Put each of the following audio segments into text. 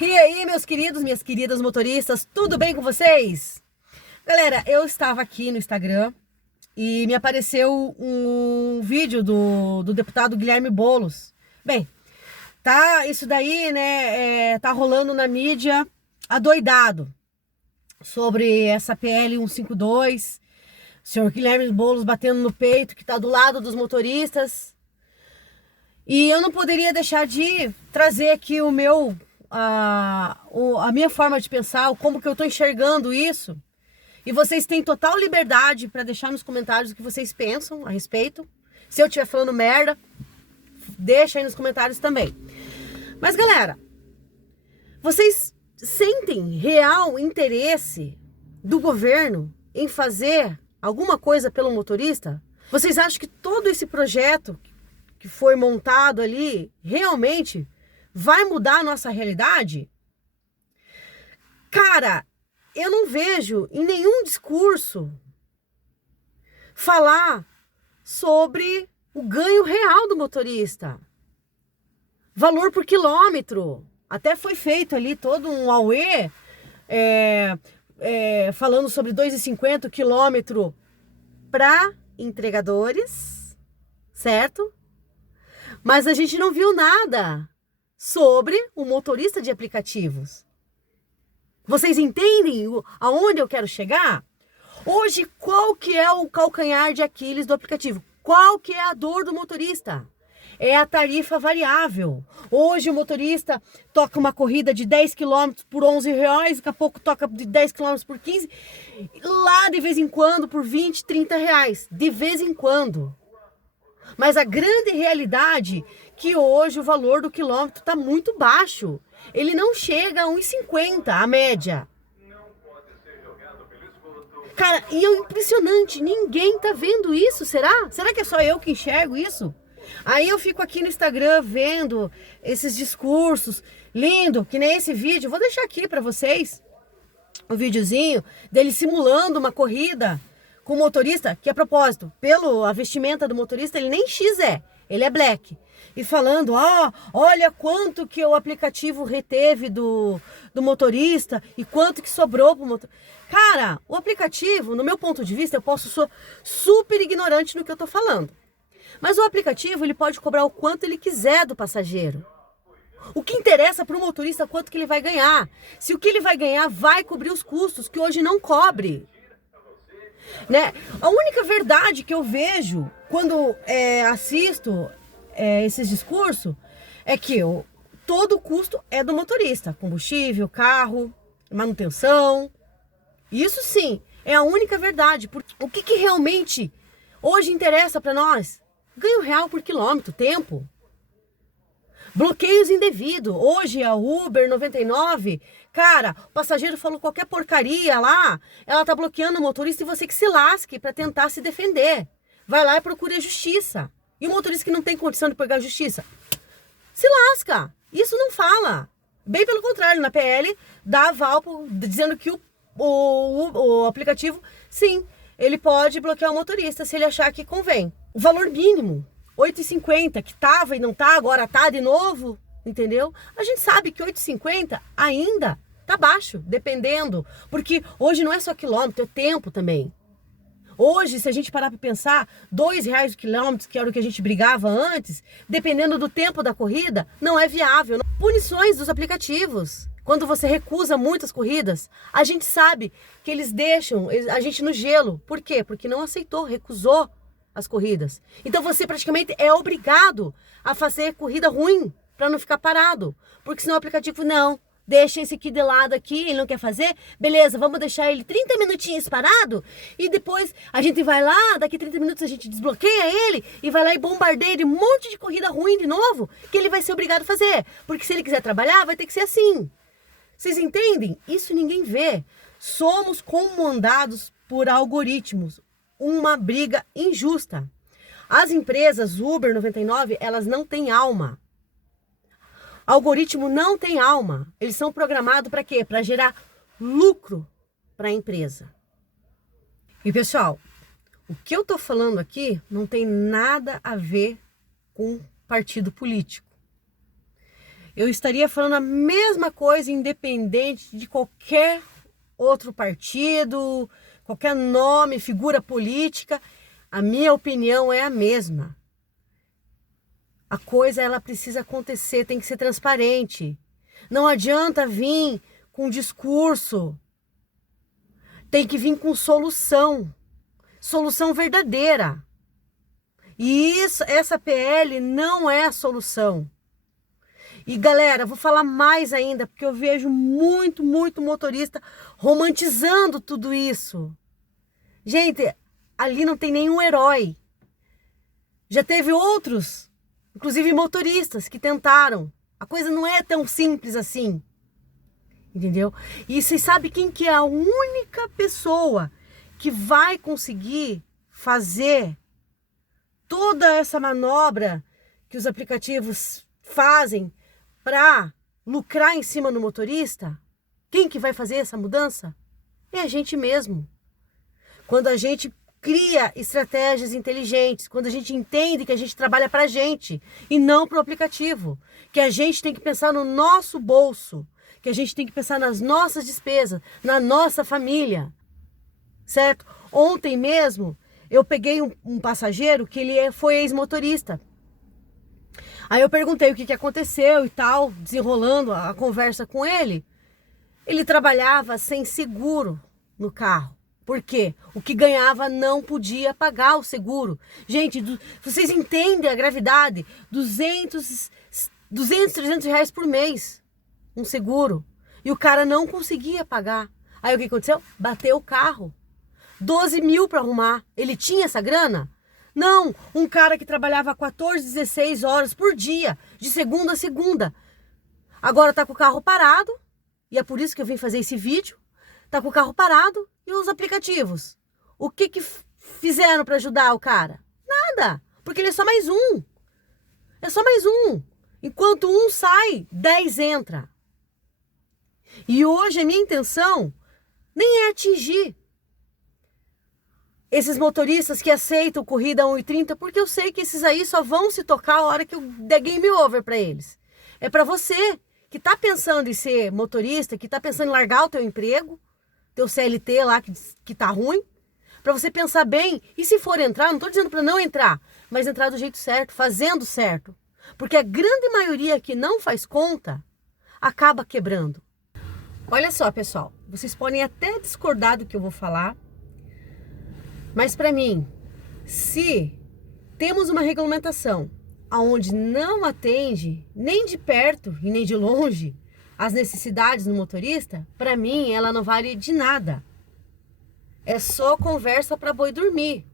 E aí, meus queridos, minhas queridas motoristas, tudo bem com vocês? Galera, eu estava aqui no Instagram e me apareceu um vídeo do deputado Guilherme Boulos. Bem, tá isso daí, né, tá rolando na mídia adoidado sobre essa PL 152, o senhor Guilherme Boulos batendo no peito, que tá do lado dos motoristas. E eu não poderia deixar de trazer aqui a minha forma de pensar, como que eu estou enxergando isso. E vocês têm total liberdade para deixar nos comentários o que vocês pensam a respeito. Se eu estiver falando merda, deixa aí nos comentários também. Mas galera, vocês sentem real interesse do governo em fazer alguma coisa pelo motorista? Vocês acham que todo esse projeto que foi montado ali realmente vai mudar a nossa realidade? Cara, eu não vejo em nenhum discurso falar sobre o ganho real do motorista. Valor por quilômetro. Até foi feito ali todo um auê falando sobre 2,50 quilômetro para entregadores, certo? Mas a gente não viu nada sobre o motorista de aplicativos. Vocês entendem aonde eu quero chegar? Hoje, qual que é o calcanhar de Aquiles do aplicativo? Qual que é a dor do motorista? É a tarifa variável. Hoje o motorista toca uma corrida de 10 km por R$11, daqui a pouco toca de 10 km por 15, lá de vez em quando por 20, R$30. De vez em quando. Mas a grande realidade é que hoje o valor do quilômetro está muito baixo. Ele não chega a 1,50 a média. Cara, e é impressionante, ninguém tá vendo isso, será? Será que é só eu que enxergo isso? Aí eu fico aqui no Instagram vendo esses discursos, lindo, que nem esse vídeo. Vou deixar aqui para vocês o videozinho dele simulando uma corrida com o motorista, que a propósito, a vestimenta do motorista, ele nem X ele é black. E falando, olha quanto que o aplicativo reteve do motorista e quanto que sobrou pro motorista. Cara, o aplicativo, no meu ponto de vista, eu posso ser super ignorante no que eu tô falando. Mas o aplicativo, ele pode cobrar o quanto ele quiser do passageiro. O que interessa para o motorista é quanto que ele vai ganhar. Se o que ele vai ganhar vai cobrir os custos, que hoje não cobre. Né? A única verdade que eu vejo quando assisto esses discursos é que todo o custo é do motorista. Combustível, carro, manutenção. Isso sim, é a única verdade. Porque o que realmente hoje interessa para nós? Ganho real por quilômetro, tempo. Bloqueios indevidos. Hoje a Uber 99, cara, o passageiro falou qualquer porcaria lá, ela tá bloqueando o motorista e você que se lasque para tentar se defender. Vai lá e procura a justiça. E o motorista que não tem condição de pegar a justiça, se lasca. Isso não fala. Bem pelo contrário, na PL dá aval dizendo que o aplicativo, sim, ele pode bloquear o motorista se ele achar que convém. O valor mínimo, R$8,50, que tava e não tá, agora tá de novo, entendeu? A gente sabe que R$8,50 ainda tá baixo, dependendo, porque hoje não é só quilômetro, é tempo também. Hoje, se a gente parar para pensar, R$2 o quilômetro, que era o que a gente brigava antes, dependendo do tempo da corrida, não é viável. Punições dos aplicativos. Quando você recusa muitas corridas, a gente sabe que eles deixam a gente no gelo. Por quê? Porque não aceitou, recusou as corridas. Então você praticamente é obrigado a fazer corrida ruim para não ficar parado. Porque senão o aplicativo, não, deixa esse aqui de lado aqui, ele não quer fazer, beleza, vamos deixar ele 30 minutinhos parado e depois a gente vai lá, daqui 30 minutos a gente desbloqueia ele e vai lá e bombardeia ele um monte de corrida ruim de novo, que ele vai ser obrigado a fazer. Porque se ele quiser trabalhar, vai ter que ser assim. Vocês entendem? Isso ninguém vê. Somos comandados por algoritmos. Uma briga injusta. As empresas Uber 99, elas não têm alma. Algoritmo não tem alma. Eles são programados para quê? Para gerar lucro para a empresa. E pessoal, o que eu tô falando aqui não tem nada a ver com partido político. eu estaria falando a mesma coisa independente de qualquer outro partido, qualquer nome, figura política. A minha opinião é a mesma. A coisa, ela precisa acontecer, tem que ser transparente. Não adianta vir com discurso. Tem que vir com solução. Solução verdadeira. E essa PL não é a solução. E galera, vou falar mais ainda, porque eu vejo muito motorista romantizando tudo isso. Gente, ali não tem nenhum herói. Já teve outros, inclusive motoristas, que tentaram. A coisa não é tão simples assim. Entendeu? E vocês sabem quem que é a única pessoa que vai conseguir fazer toda essa manobra que os aplicativos fazem para lucrar em cima do motorista? Quem que vai fazer essa mudança? É a gente mesmo. Quando a gente cria estratégias inteligentes, quando a gente entende que a gente trabalha para a gente e não para o aplicativo, que a gente tem que pensar no nosso bolso, que a gente tem que pensar nas nossas despesas, na nossa família, certo? Ontem mesmo eu peguei um passageiro que ele foi ex-motorista. Aí eu perguntei o que aconteceu e tal, desenrolando a conversa com ele. Ele trabalhava sem seguro no carro. Por quê? O que ganhava não podia pagar o seguro. Gente, vocês entendem a gravidade? 200, 300 reais por mês, um seguro. E o cara não conseguia pagar. Aí o que aconteceu? Bateu o carro. 12 mil para arrumar. Ele tinha essa grana? Não, um cara que trabalhava 14, 16 horas por dia, de segunda a segunda. Agora tá com o carro parado, e é por isso que eu vim fazer esse vídeo. Tá com o carro parado e os aplicativos. O que fizeram para ajudar o cara? Nada, porque ele é só mais um. É só mais um. Enquanto um sai, 10 entra. E hoje a minha intenção nem é atingir esses motoristas que aceitam corrida a 1,30, porque eu sei que esses aí só vão se tocar a hora que eu der game over para eles. É para você que tá pensando em ser motorista, que tá pensando em largar o teu emprego, teu CLT lá que tá ruim, para você pensar bem, e se for entrar, não tô dizendo para não entrar, mas entrar do jeito certo, fazendo certo. Porque a grande maioria que não faz conta, acaba quebrando. Olha só, pessoal, vocês podem até discordar do que eu vou falar, mas para mim, se temos uma regulamentação onde não atende nem de perto e nem de longe as necessidades do motorista, para mim ela não vale de nada. É só conversa para boi dormir.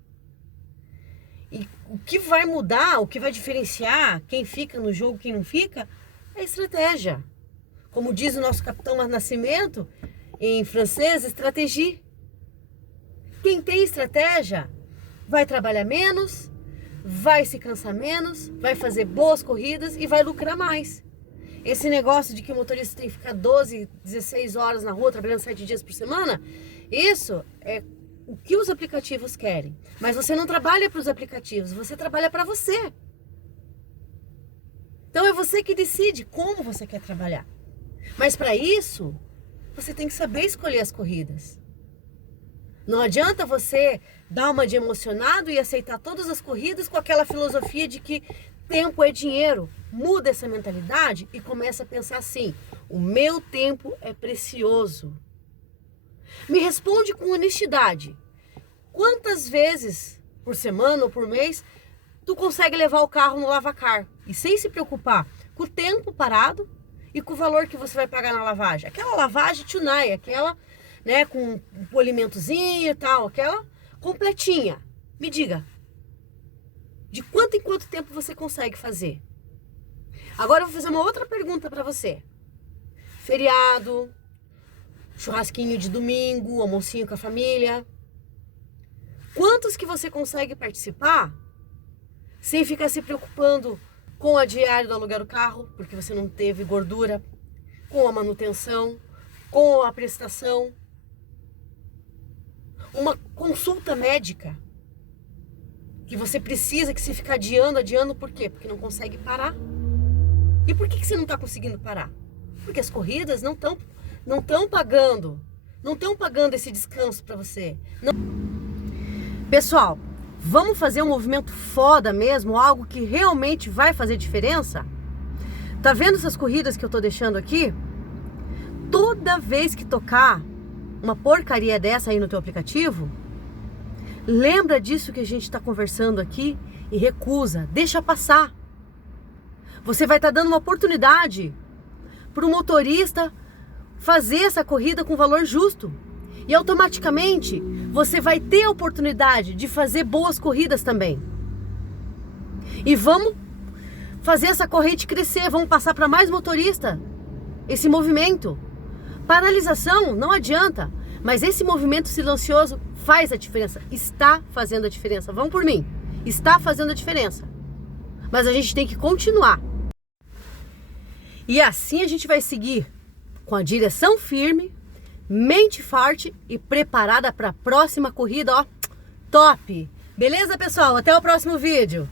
E o que vai mudar, o que vai diferenciar quem fica no jogo e quem não fica, é a estratégia. Como diz o nosso capitão Nascimento, em francês, stratégie. Quem tem estratégia vai trabalhar menos, vai se cansar menos, vai fazer boas corridas e vai lucrar mais. Esse negócio de que o motorista tem que ficar 12, 16 horas na rua, trabalhando 7 dias por semana, isso é o que os aplicativos querem. Mas você não trabalha para os aplicativos, você trabalha para você. Então é você que decide como você quer trabalhar. Mas para isso, você tem que saber escolher as corridas. Não adianta você dar uma de emocionado e aceitar todas as corridas com aquela filosofia de que tempo é dinheiro. Muda essa mentalidade e começa a pensar assim: o meu tempo é precioso. Me responde com honestidade. Quantas vezes por semana ou por mês tu consegue levar o carro no lavacar e sem se preocupar com o tempo parado e com o valor que você vai pagar na lavagem? Aquela lavagem tunai, aquela, né, com um polimentozinho e tal, aquela completinha. Me diga, de quanto em quanto tempo você consegue fazer? Agora eu vou fazer uma outra pergunta para você. Feriado, churrasquinho de domingo, almocinho com a família. Quantos que você consegue participar sem ficar se preocupando com a diária do aluguel do carro, porque você não teve gordura, com a manutenção, com a prestação? Uma consulta médica que você precisa, que se ficar adiando, por quê? Porque não consegue parar. E por que você não está conseguindo parar? Porque as corridas não estão pagando. Não estão pagando esse descanso para você. Não... Pessoal, vamos fazer um movimento foda mesmo, algo que realmente vai fazer diferença? Tá vendo essas corridas que eu tô deixando aqui? Toda vez que tocar uma porcaria dessa aí no teu aplicativo, lembra disso que a gente tá conversando aqui e recusa, deixa passar. Você vai estar dando uma oportunidade para o motorista fazer essa corrida com valor justo. E automaticamente você vai ter a oportunidade de fazer boas corridas também. E vamos fazer essa corrente crescer, vamos passar para mais motorista esse movimento. Paralisação não adianta, mas esse movimento silencioso faz a diferença, está fazendo a diferença. Vão por mim, está fazendo a diferença. Mas a gente tem que continuar. E assim a gente vai seguir com a direção firme, mente forte e preparada para a próxima corrida, ó, top! Beleza, pessoal? Até o próximo vídeo!